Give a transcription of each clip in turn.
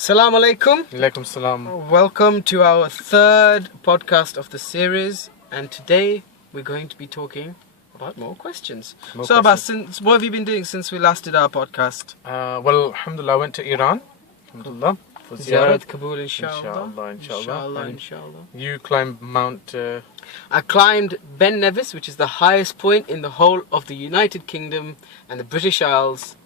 Assalamu alaikum. Alaikum salam. Welcome to our third podcast of the series, and today we're going to be talking about more questions. Abbas, what have you been doing since we last did our podcast? Well, alhamdulillah, I went to Iran. Alhamdulillah. For Ziyarat Kabul, inshallah. Inshallah. You climbed Mount... I climbed Ben Nevis, which is the highest point in the whole of the United Kingdom and the British Isles,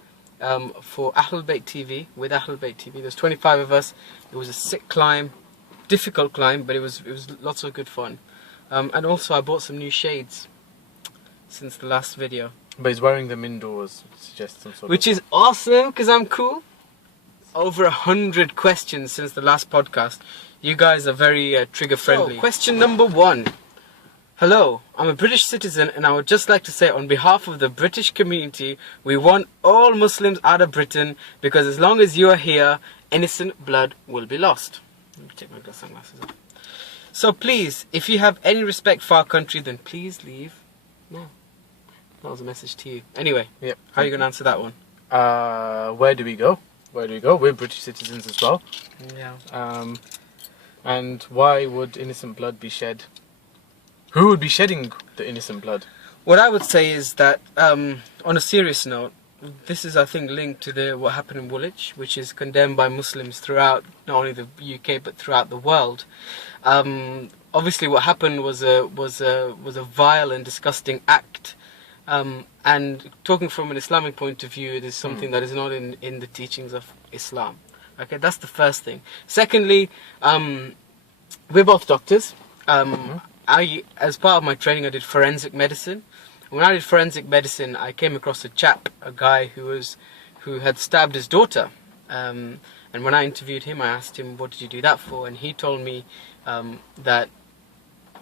for Ahlul Bayt TV, with Ahlul Bayt TV. There's 25 of us. It was a sick climb, difficult climb, but it was lots of good fun. And also I bought some new shades since the last video. But he's wearing them indoors, which suggests some sort Which is awesome, because I'm cool. Over 100 questions since the last podcast. You guys are very trigger friendly. So, question number 1. Hello, I'm a British citizen and I would just like to say on behalf of the British community, we want all Muslims out of Britain because as long as you are here, innocent blood will be lost. Let me take my sunglasses off. So please, if you have any respect for our country, then please leave. No, that was a message to you. Anyway, Yep. How are you going to answer that one? Where do we go? We're British citizens as well. Yeah. And why would innocent blood be shed? Who would be shedding the innocent blood? What I would say is that, on a serious note, this is, I think, linked to what happened in Woolwich, which is condemned by Muslims throughout not only the UK but throughout the world. Obviously, what happened was a vile and disgusting act. And talking from an Islamic point of view, it is something that is not in the teachings of Islam. Okay, that's the first thing. Secondly, we're both doctors. As part of my training, I did forensic medicine. When I did forensic medicine, I came across a guy who had stabbed his daughter. And when I interviewed him, I asked him, "What did you do that for?" And he told me that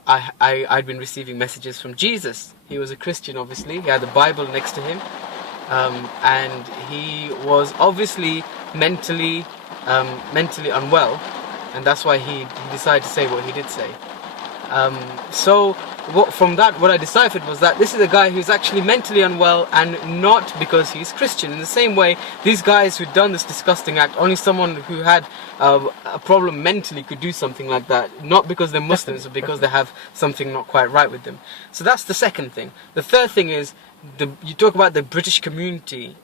I'd been receiving messages from Jesus. He was a Christian, obviously. He had the Bible next to him, and he was obviously mentally unwell, and that's why he decided to say what he did say. What I deciphered was that this is a guy who's actually mentally unwell and not because he's Christian. In the same way, these guys who'd done this disgusting act, only someone who had a problem mentally could do something like that. Not because they're Muslims, but because they have something not quite right with them. So that's the second thing. The third thing is, you talk about the British community.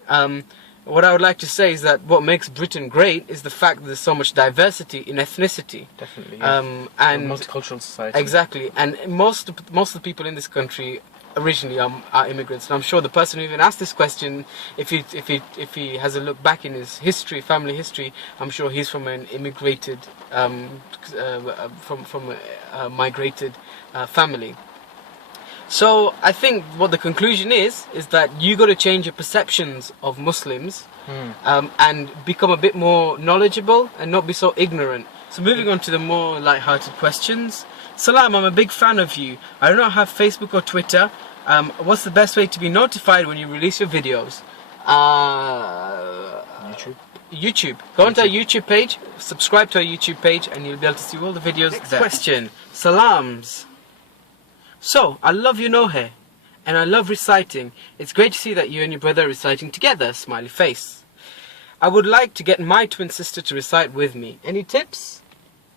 What I would like to say is that what makes Britain great is the fact that there's so much diversity in ethnicity. Definitely, yes. And a multicultural society. Exactly, and most of the people in this country originally are immigrants. And I'm sure the person who even asked this question, if he has a look back in his history, family history, I'm sure he's from an immigrated, from a migrated family. So I think what the conclusion is that you got to change your perceptions of Muslims and become a bit more knowledgeable and not be so ignorant. So moving on to the more light-hearted questions. Salam, I'm a big fan of you. I do not have Facebook or Twitter. What's the best way to be notified when you release your videos? YouTube. Go onto our YouTube page, subscribe to our YouTube page, and you'll be able to see all the videos. Next question. Salams. So, I love your Nohe, and I love reciting. It's great to see that you and your brother are reciting together, smiley face. I would like to get my twin sister to recite with me. Any tips?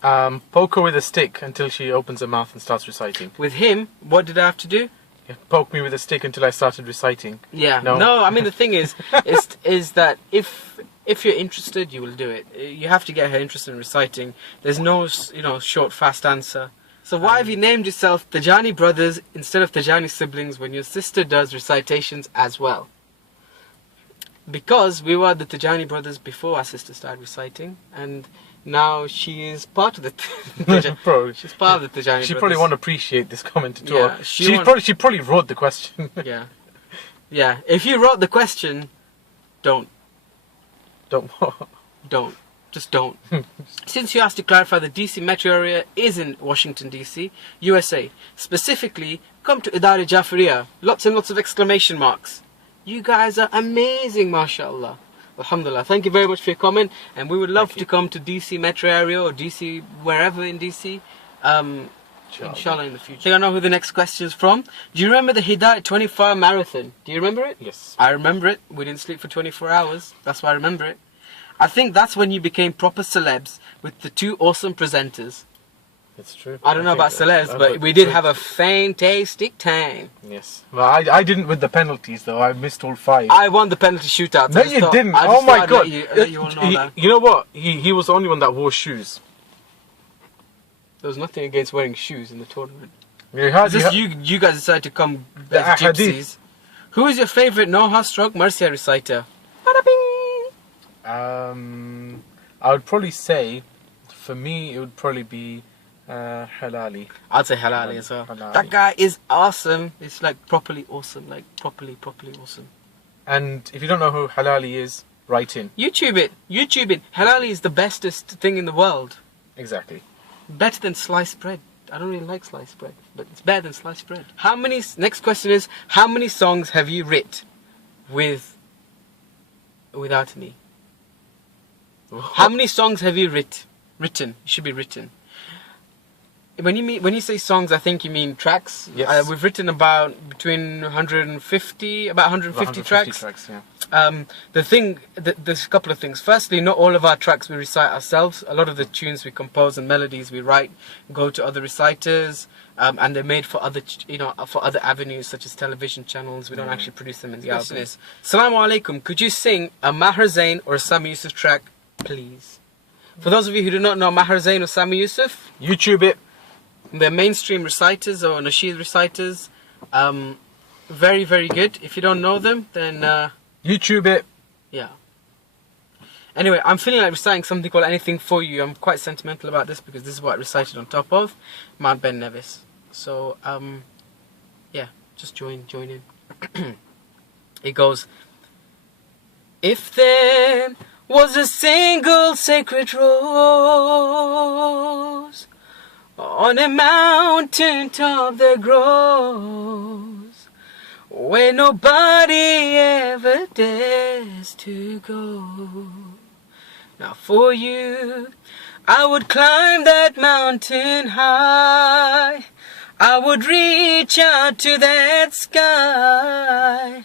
Poke her with a stick until she opens her mouth and starts reciting. With him, what did I have to do? Yeah, poke me with a stick until I started reciting. Yeah. No, I mean the thing is that if you're interested, you will do it. You have to get her interested in reciting. There's no, short, fast answer. So why have you named yourself Tejani Brothers instead of Tejani Siblings when your sister does recitations as well? Because we were the Tejani Brothers before our sister started reciting, and now she is part of the she's part of the Tejani Brothers. She probably won't appreciate this comment at all. Yeah, she probably wrote the question. Yeah. If you wrote the question, don't. Just don't. Since you asked to clarify, the DC metro area is in Washington DC, USA. Specifically, come to Idari Jafariya. Lots and lots of exclamation marks. You guys are amazing, mashallah. Alhamdulillah. Thank you very much for your comment, and we would love to come to DC metro area or DC, wherever in DC. Inshallah in the future. I think I know who the next question is from. Do you remember the Hidayat 24-hour marathon? Do you remember it? Yes. I remember it. We didn't sleep for 24 hours. That's why I remember it. I think that's when you became proper celebs with the two awesome presenters. It's true. I don't know about think celebs, but we did have a fantastic time. Yes. Well, I didn't with the penalties though. I missed all 5. I won the penalty shootout. No, you didn't. Oh my god! Let you all know that. You know what? He was the only one that wore shoes. There was nothing against wearing shoes in the tournament. It's just you guys decided to come as gypsies. Who is your favourite Noha stroke Marcia reciter? Bada bing! I would probably say, for me, it would probably be Halali. I'd say Halali as well. Halali. That guy is awesome. It's like properly awesome. Like properly awesome. And if you don't know who Halali is, write in. YouTube it. Halali is the bestest thing in the world. Exactly. Better than sliced bread. I don't really like sliced bread, but it's better than sliced bread. Next question is, how many songs have you written without me? How many songs have you written? It should be written. When you say songs, I think you mean tracks. Yes. We've written about 150 tracks. Yeah. There's a couple of things. Firstly, not all of our tracks we recite ourselves. A lot of the tunes we compose and melodies we write go to other reciters, and they're made for other avenues such as television channels. We don't actually produce them in the album. Assalamu alaikum. Could you sing a Maher Zain or a Sami Yusuf track, please? For those of you who do not know Maher Zain or Sami Yusuf, YouTube it. they're mainstream reciters or nasheed reciters. Very, very good. If you don't know them, then YouTube it. yeah. Anyway, I'm feeling like reciting something called Anything For You. I'm quite sentimental about this because this is what I recited on top of Mount Ben Nevis. So, yeah, just join in. It goes, if there was a single sacred rose on a mountain top that grows where nobody ever dares to go. Now for you, I would climb that mountain high. I would reach out to that sky.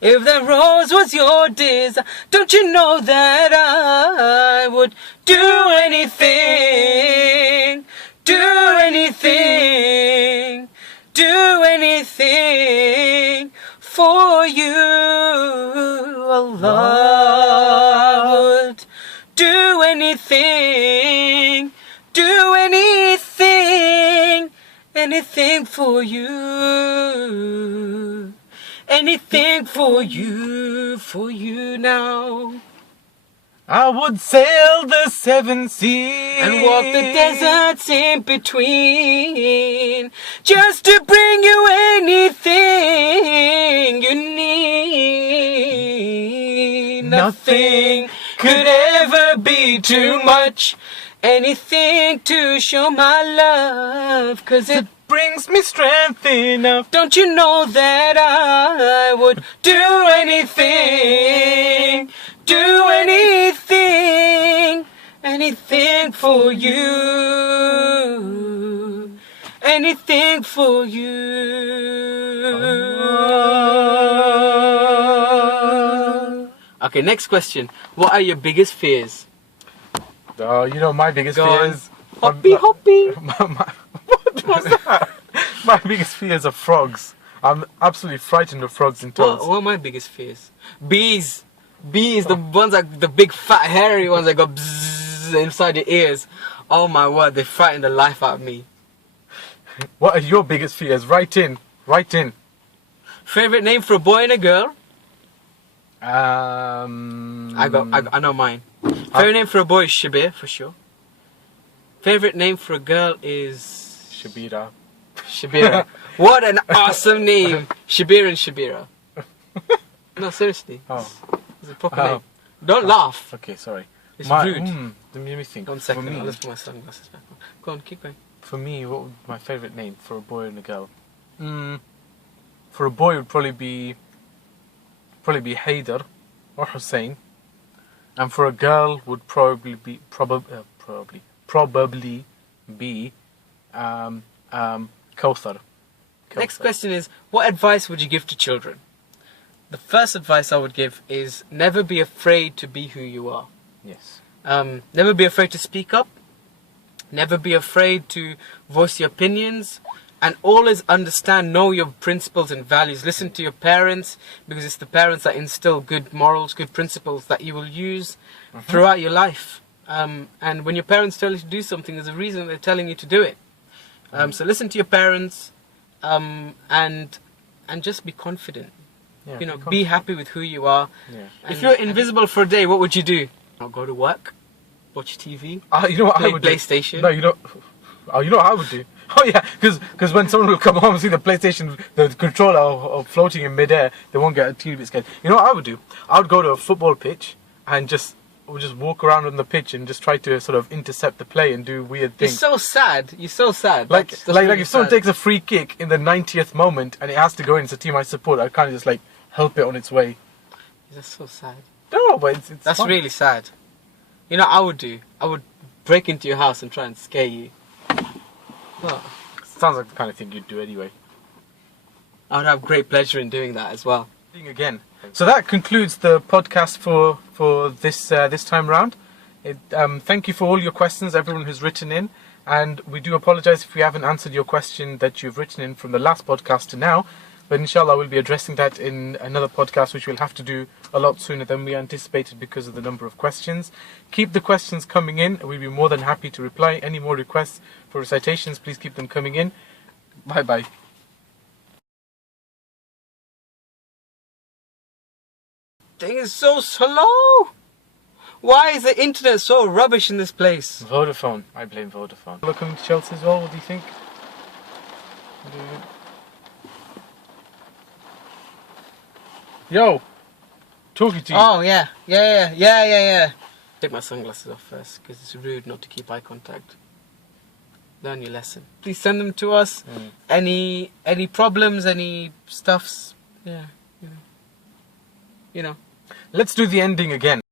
If that rose was your desire, don't you know that I would do anything, do anything for you. Allah would do anything, anything for you. Anything for you now. I would sail the 7 seas And walk the deserts in between, just to bring you anything you need. Nothing could ever be too much. Anything to show my love, 'cause it brings me strength enough. Don't you know that I would do anything, anything for you, anything for you. Okay, next question. What are your biggest fears? You know my biggest fears. Hoppy. What was that? My biggest fears are frogs. I'm absolutely frightened of frogs and toads. What are my biggest fears? Bees, the ones like the big fat hairy ones that go bzzz inside your ears. Oh my word, they frighten the life out of me. What are your biggest fears? Write in. Favorite name for a boy and a girl? I know mine. Favorite name for a boy is Shabir, for sure. Favorite name for a girl is Shabira. What an awesome name, Shabir and Shabira. No, seriously. It's a proper name. Don't laugh. Okay, sorry. It's rude. Let me think. 1 second, I'll just put my sunglasses back on. Go on, keep going. For me, what would my favorite name for a boy and a girl? For a boy, it would probably be Haider or Hussein, and for a girl would probably be Kauthar. Next question is, what advice would you give to children? The first advice I would give is never be afraid to be who you are. Yes. Never be afraid to speak up. Never be afraid to voice your opinions. And always understand, know your principles and values. Listen to your parents, because it's the parents that instill good morals, good principles that you will use throughout your life. And when your parents tell you to do something, there's a reason they're telling you to do it. So listen to your parents, and just be confident. Yeah, You know, be happy with who you are. Yeah. If you're invisible for a day, what would you do? I'll go to work, watch TV, You know what play I would PlayStation. do? No, you know. Oh, you know what I would do? Oh yeah, because when someone will come home and see the PlayStation, the controller of floating in midair, they won't get a teeny bit scared. You know what I would do? I would go to a football pitch and just walk around on the pitch and just try to sort of intercept the play and do weird You're things. so sad. You're so sad. Like That's really if someone sad. takes a free kick in the 90th moment and it has to go in, it's a team I support, I kind of just like help it on its way. That's so sad. No, but it's That's fun. really sad. You know, I would break into your house and try and scare you. Well, Sounds like the kind of thing you'd do anyway. I would have great pleasure in doing that as well. Again. So that concludes the podcast for this time round. Thank you for all your questions, everyone who's written in, and we do apologise if we haven't answered your question that you've written in from the last podcast to now. But inshallah, we'll be addressing that in another podcast, which we'll have to do a lot sooner than we anticipated because of the number of questions. Keep the questions coming in. We'll be more than happy to reply. Any more requests for recitations, please keep them coming in. Bye-bye. Thing is so slow. Why is the internet so rubbish in this place? Vodafone. I blame Vodafone. Welcome to Chelsea as well. What do you think? What do you think? Yo, talking to you. Oh yeah. Take my sunglasses off first, because it's rude not to keep eye contact. Learn your lesson. Please send them to us. Any problems, any stuffs. Yeah, you know. Let's do the ending again.